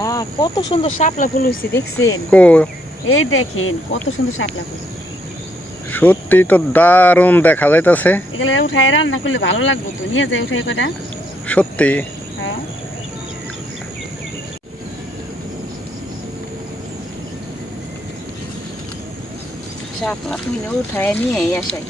আল্লাহ কত সুন্দর শাপলা ফুল হয়েছে দেখছেন? কো এই দেখেন কত সুন্দর শাপলা ফুল। সত্যি তো দারুণ দেখা যাইতাছে। এগুলো উঠাই রান্না করলে ভালো লাগবে তো নিয়ে যায় উঠাই কটা সত্যি? হ্যাঁ। শাপলা তুমি উঠাই নিয়ে আসাই।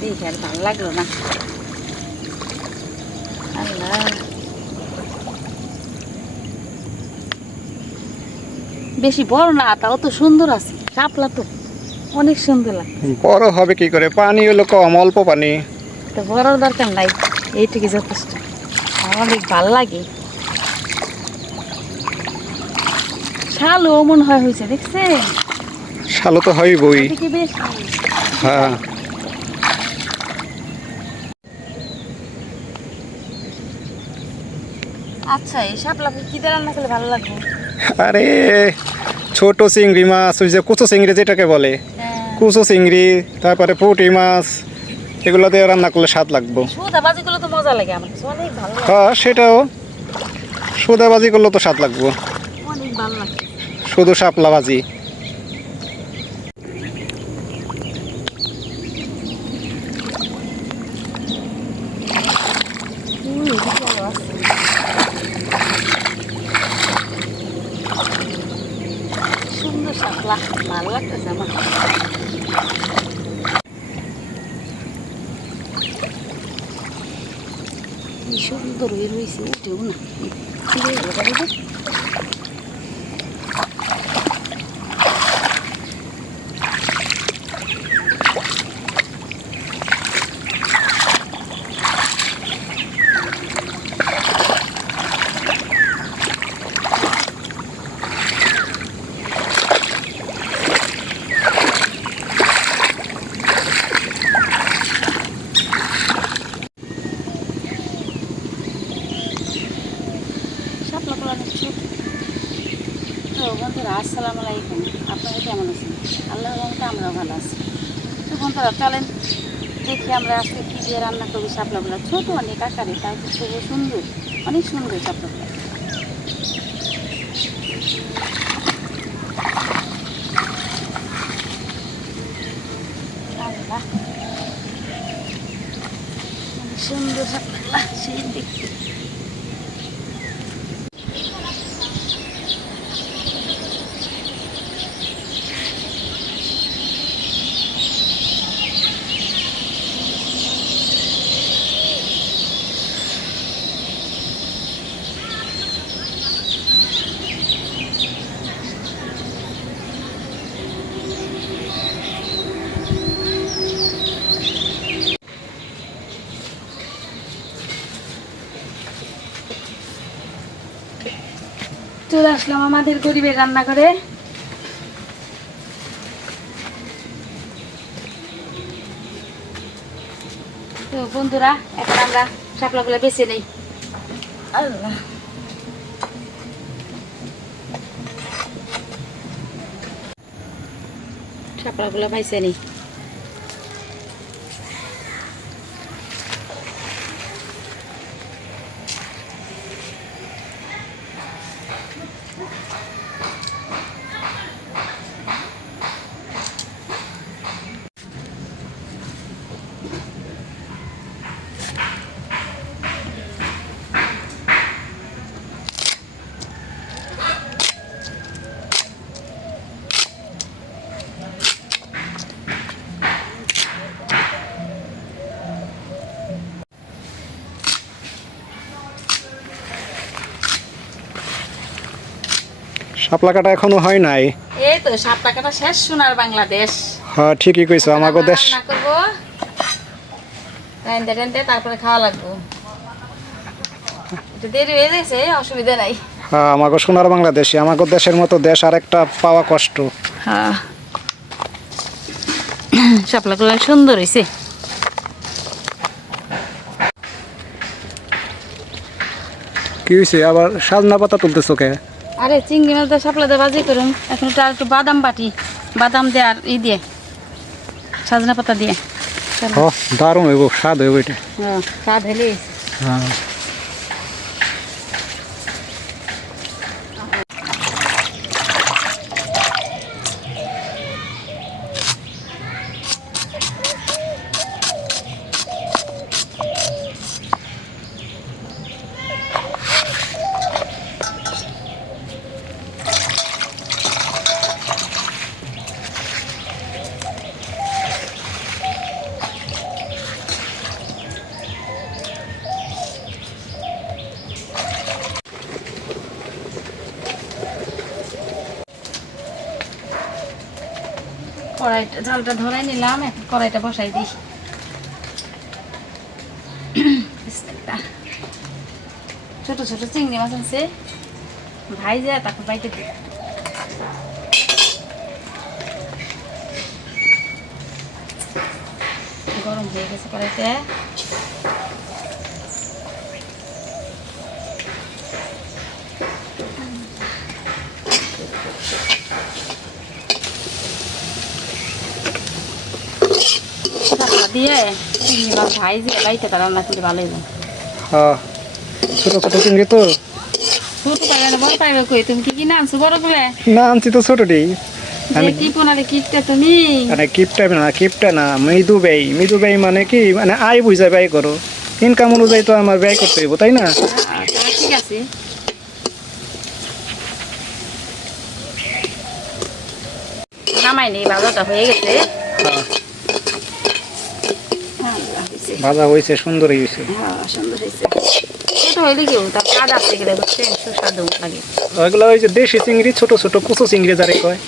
দেখে আর ভালো লাগল না। আল্লাহ। বেশি বড় না তাও তো সুন্দর আছে। শাপলা তো অনেক সুন্দর লাগে বড় হবে কি করে? পানি হলো কম অল্প পানি। তো বড় দরকার নাই এইটুকু যথেষ্ট। অনেক ভালো লাগে। শালও মনে হয় হয়েছে দেখছেন? শালো তো হয় বেশ হ্যাঁ। আচ্ছা এই শাপলা কি দিয়ে রান্না করলে ভালো লাগবে? আরে ছোট চিংড়ি মাছ ওই যে কুচো চিংড়ি যেটাকে বলে। হ্যাঁ। কুচো চিংড়ি তারপরে পুটি মাছ এগুলো দিয়ে রান্না করলে স্বাদ লাগবো। হ্যাঁ সেটাও। সোদাবাজি করলে তো স্বাদ লাগবো। শুধু শাপলা ভাজি উম, এদিকে আরও আছে। সুন্দর শাপলা ভালো লাগতেছে আমার সুন্দর হয়ে রয়েছে উঠেও না কি রে, ওটা দেখো। শাপলা পোলা নিচ্ছি তো বন্ধুরা আসসালামু আলাইকুম। আপনারা কেমন আছেন? আল্লাহ রহমতে আমরাও ভালো আছি। তো বন্ধুরা, চলেন দেখি আমরা আজকে কী দিয়ে রান্না করব শাপলাগুলো। ছোটো অনেক আকারে তার খুব সুন্দর, অনেক সুন্দর শাপলাগুলো আল্লাহ অনেক সুন্দর শাপলা সেই দেখতে চলে আসলাম আমাদের গরিবের রান্না করে। তো বন্ধুরা এখন আমরা শাপলাগুলো বেছে নেই। আল্লাহ। শাপলাগুলো পাইছে নেই। শাপলা কাটা এখনও হয় নাই? এই তো সাত টাকাটা শেষ সোনার বাংলাদেশ। হ্যাঁ ঠিকই কইছো আমাকে দেশ করব। রান্দে রান্দে তারপরে খাওয়া লাগবো। একটু দেরি হয়ে গেছে অসুবিধা নাই। হ্যাঁ আমাকে সোনার বাংলাদেশে আমাকে দেশের মতো দেশ আর একটা পাওয়া কষ্ট। হ্যাঁ। শাপলাগুলো সুন্দর হয়েছে কি হয়েছে আবার সাজনা পাতা তুলতেছো কে? আরে চিংড়ি মাছ দিয়ে শাপলা দিয়ে বাজি করুন এখন একটু একটু বাদাম বাটি। বাদাম দিয়ে আর ই দিয়ে সাজনা পাতা দিয়ে। দারুণ হইব স্বাদ হইব এটা। হ্যাঁ স্বাদ হলে হ্যাঁ। কড়াইটা জালটা ধরাই নিলাম, এখন কড়াইটা বসাই দিই। ছোট ছোট চিংড়ি মাছ আছে। ভাই যায় তাকে বাইতে দিই। গরম হয়ে গেছে কড়াইতে ঢাকনা দিয়ে চিংড়ি মাছ ভাই দিয়ে বাইতে রান্না করলে ভালো হবে হ্যাঁ ছোটো ছোটো চিংড়ি তো ছোট পাইলে বড় পাইবে কই তুমি কি কিনে আনছো বড়গুলো না আনছি তো ছোটোটি। আমি যে কি তুমি মানে কিপটা না কিপটা না মৃদু ব্যয় মৃদু ব্যয় মানে কি? মানে আয় ব্যয় করো। ইনকাম অনুযায়ী তো আমার ব্যয় করতে হইব তাই না? ঠিক আছে নামাই নেই ভালোটা হয়ে গেছে। হ্যাঁ। ভাজা হয়েছে সুন্দরই হয়েছে। হ্যাঁ সুন্দর হয়েছে। ছোট হইলে কেউ তার স্বাদ আছে গেলে বুঝছেন? সুস্বাদু লাগে। ওইগুলো ওই যে দেশি চিংড়ি ছোট ছোট কুচো চিংড়ি যারে কয়।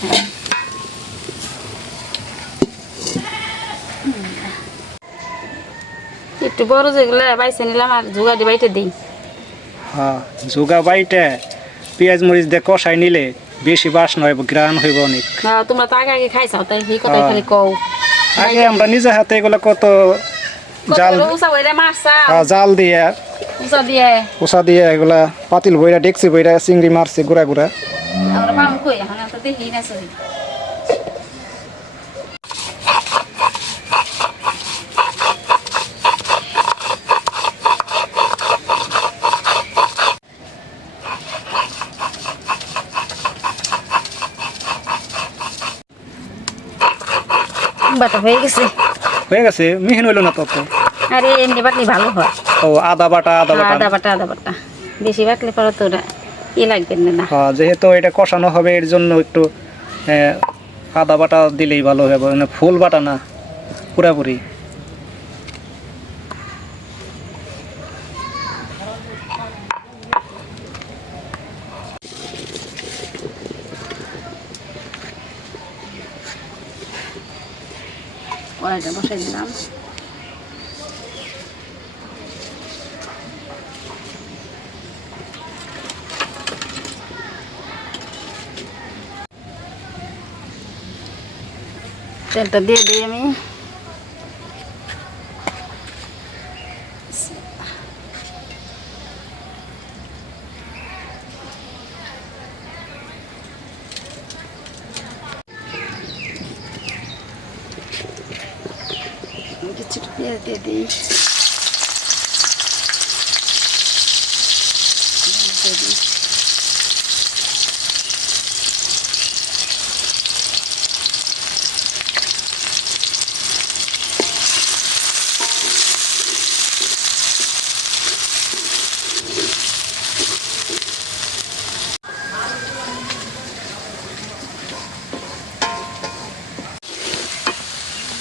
একটু বড় যেগুলো বাইছে নিলাম আর বাইটে দিই। হ্যাঁ জোগা বাইটে পেঁয়াজ মরিচ দিয়ে কষাই নিলে বেশি বাস নয় গ্রান হইব অনেক। হ্যাঁ, তোমরা তো আগে আগে খাইছাও তাই সেই কথা। খালি কও। আগে আমরা নিজে হাতে এগুলো কত জাল হ্যাঁ, জাল দিয়ে। উঁচা দিয়ে? এগুলা পাতিল বইরা ডেকছি বইরা চিংড়ি মারছে গুড়া গুড়া। বাটা হয়ে গেছে। হয়ে গেছে মিহিন হইল না তত আরে এমনি বাটলি ভালো হয়। ও আদা বাটা আদা বাটা। আদা বাটা আদা বাটা। বেশি বাটলে পরে তো ওটা ই লাগবে না হ্যাঁ যেহেতু এটা কষানো হবে এর জন্য একটু আদা বাটা দিলেই ভালো হবে মানে ফুল বাটা না পুরাপুরি কড়াইটা বসাই দিলাম তেলটা দিয়ে দিই আমি কিছু পেঁয়াজ দিয়ে দিই দিয়ে দিই।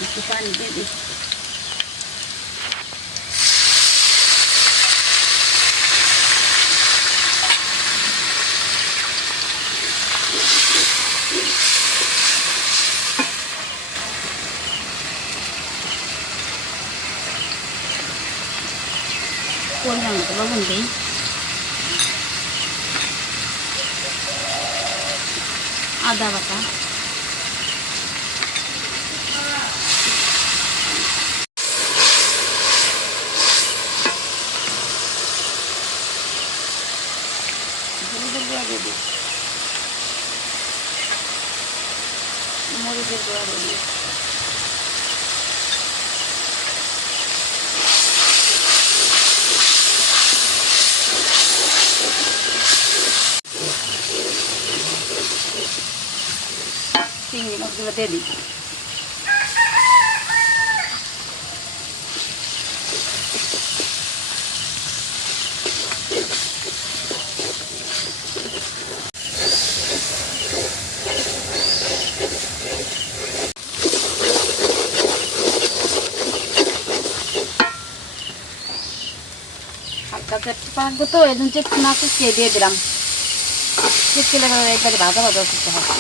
একটু পানি দিয়ে দিই পরিমাণ মতো লবণ দিই আদা বাটা মরিচের গুঁড়া দিয়ে চিংড়ি মাছগুলো দিয়ে দিই হালকা চেটে পাকবো তো, এই জন্য চুকিয়ে দিয়ে দিলাম। চেটকে একবারে ভাজা ভাজা হবে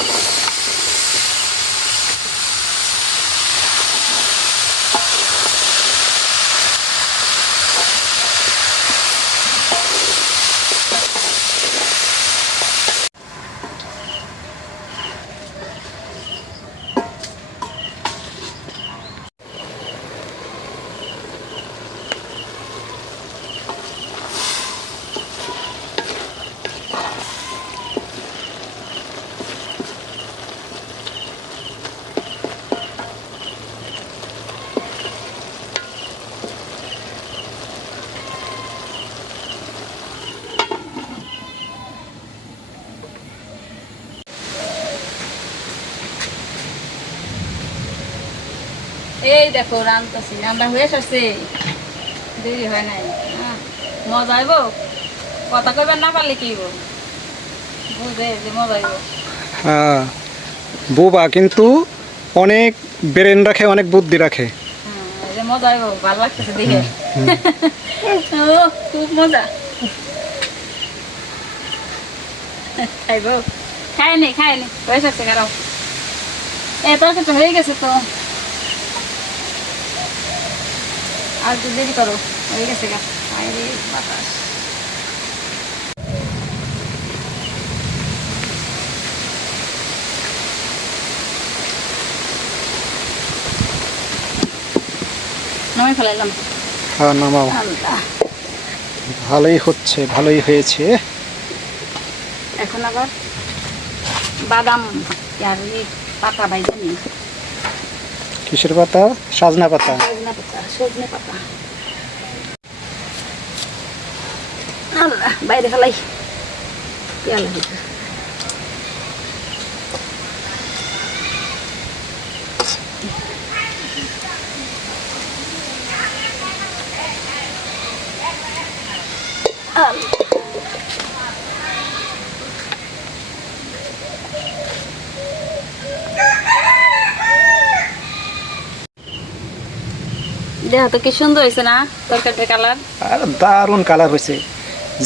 এই দেখো রান্তাছি রান্না হয়ে আসছে দেরি হয় নাই। হ্যাঁ, মজা আইব কথা কইবেন না পারলে কি হইব? বুঝে যে মজা আইব হ্যাঁ বোবা কিন্তু অনেক ব্রেন রাখে অনেক বুদ্ধি রাখে। হ্যাঁ, মজা আইব ভালো লাগতেছে দেখে। খুব মজা। খাইব? খায় নি খায় নি আসছে কারও এ হয়ে গেছে তো। আর একটু দেরি করো হয়ে গেছে গা। আরে বাতাস। নামে ফেলাইলাম। হ্যাঁ নামাও। ভালোই হচ্ছে ভালোই হয়েছে। এখন আবার বাদাম আর পাতা বাইজে নিই কিসের পাতা? সাজনা পাতা। সজনে পাতা বাইরে ফেলাই। পেয়ালা দেহ তো কি সুন্দর হয়েছে না? তরকারিটার কালার? আর দারুণ কালার হয়েছে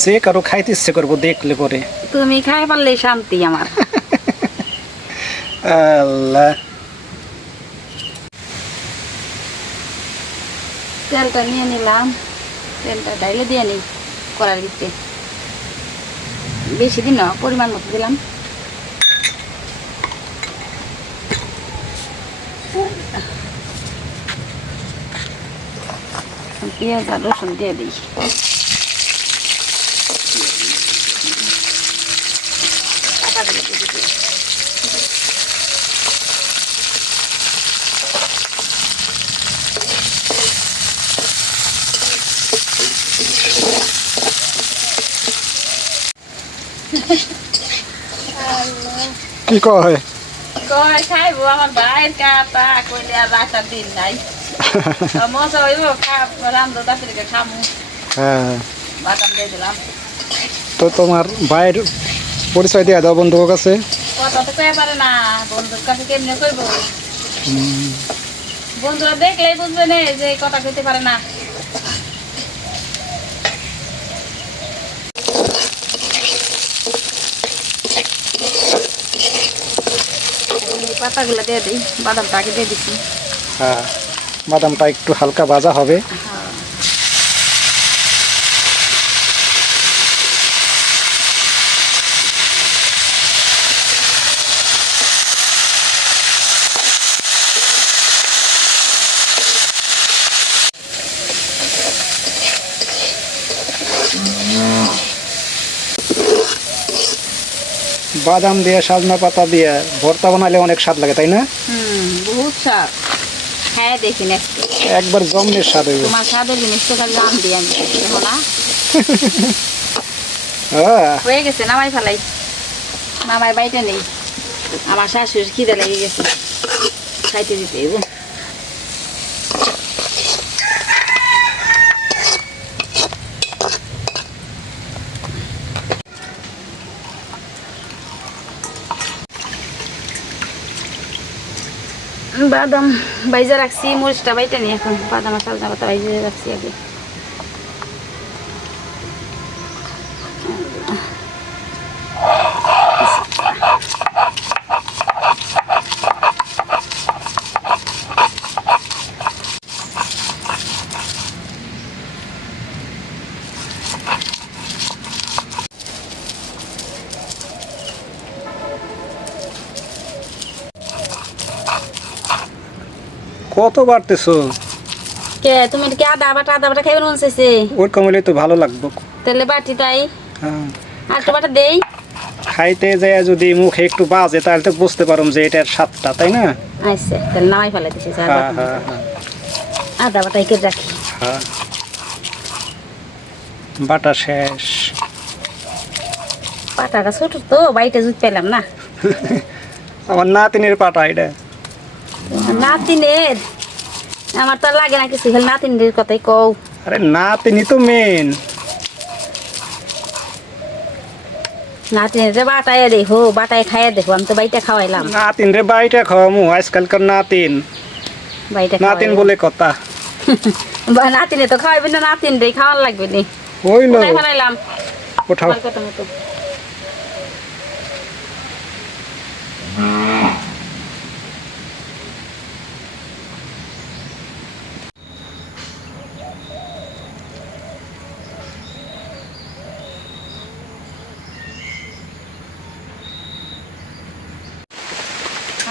যে কারও খাইতে ইচ্ছে করব দেখলে পরে। তুমি খাই পারলেই শান্তি আমার। আল্লাহ। তেলটা নিয়ে নিলাম। তেলটা ডাইলে দিয়ে নিই কড়ার ভিতরে। বেশি দিন না পরিমাণ মতো দিলাম। পেঁয়াজ আর রসুন দিয়ে দিই। কি কয় কই খাইবো আমার ভাইয়ের কাটা কইলে আর রাখার দিন নাই মজা হইব রান্ধো তাড়াতাড়ি খামু হ্যাঁ বাদাম দিয়ে দিলাম তো তোমার ভাইয়ের পরিচয় দিয়ে দাও বন্ধুর কাছে কথা তো কয়ে পারে না বন্ধুর কাছে কেমনে কইব বন্ধুরা দেখলেই বুঝবে না যে কথা কইতে পারে না পাতাগুলো দিয়ে দিই বাদামটা আগে দিয়ে দিচ্ছি হ্যাঁ বাদামটা একটু হালকা ভাজা হবে। বাদাম দিয়ে, সাজনা পাতা দিয়ে ভর্তা বানালে অনেক স্বাদ লাগে, তাই না? বহুত স্বাদ। হ্যাঁ দেখি নেক্সট একবার গমের স্বাদ হইব। তোমার স্বাদের জিনিস তো খালি আম দিয়ে আমি দেখো না। হ্যাঁ হয়ে গেছে নামাই ফেলাই। নামাই বাইটা নেই। আমার শাশুড়ি খিদে লেগে গেছে। খাইতে দিতে বাদাম বাইজা রাখছি মরিচটা বাইটা নিই এখন বাদাম আর সালনা পাতা বাইজা রাখছি আগে। কত বাড়তেছো? কে তুমি কি আদা বাটা আদা বাটা খাইবে মন চাইছে ওরকম হলে তো ভালো লাগবে। তাহলে বাটি তাই? হ্যাঁ। আর একটু বাটা দেই। খাইতে যায় যদি মুখে একটু বাজে তাহলে তো বুঝতে পারুম যে এটার স্বাদটা তাই না? আচ্ছা তাহলে নামাই ফেলে দিছি আদা হ্যাঁ হ্যাঁ হ্যাঁ। আদা বাটা কেটে রাখি। হ্যাঁ। বাটা শেষ। পাটাটা ছোট তো বাড়িতে জুত পেলাম না। আমার নাতিনের পাটা এটা। নাতিনের? আমার তো লাগে না কিছু খালি নাতিনদের কথাই কও। আরে নাতিনি তো মেন নাতিনের বাটায় দেখো বাটায় খাইয়ে দেখো আমি তো বাড়িটা খাওয়াইলাম। নাতিন রে বাইটা খাওয়ামু আজকালকার নাতিন। বাড়িটা নাতিন বলে কথা। বা নাতিনে তো খাওয়াইবে না নাতিন রে খাওয়ার লাগবে নি। ফেলাইলাম? ওঠাও।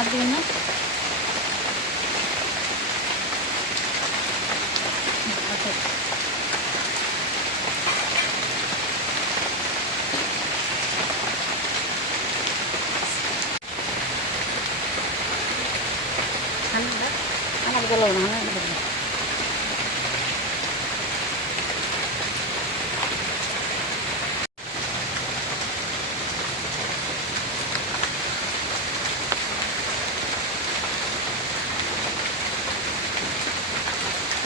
আমার কথা মতো হাত দিবেন না আচ্ছা আমার গেল না আমার গেল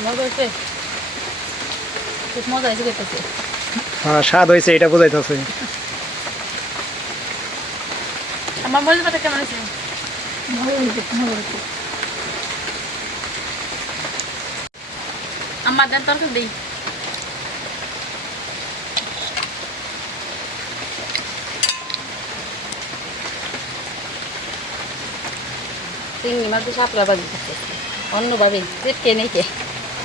মজা হয়েছে খুব মজা হয়েছে দেখতেছে। হ্যাঁ স্বাদ হয়েছে এটা বোঝাইতেছে। আমার মরিচ পাতা কেমন আছে আমার দেন তরকারি দিই। চিংড়ি মাছ দিয়ে সাপলা বাজি করতেছে। অন্যভাবে নেই কে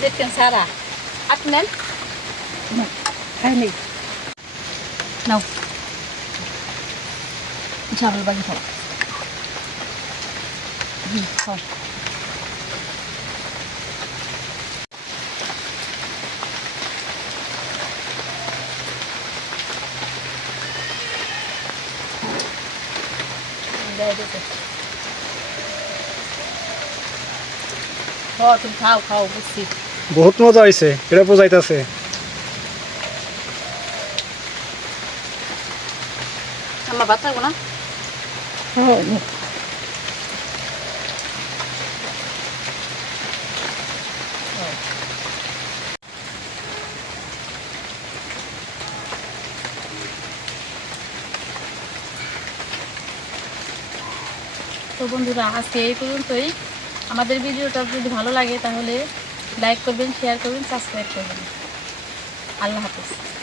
لكن صراحة أكمل. كاو بسيط. বহুত মজা হয়েছে এটা বোঝাইতেছে। আমার ভাত থাকব না? তো বন্ধুরা আজকে এই পর্যন্তই। আমাদের ভিডিওটা যদি ভালো লাগে তাহলে লাইক করবেন শেয়ার করবেন সাবস্ক্রাইব করবেন। আল্লাহ হাফিজ।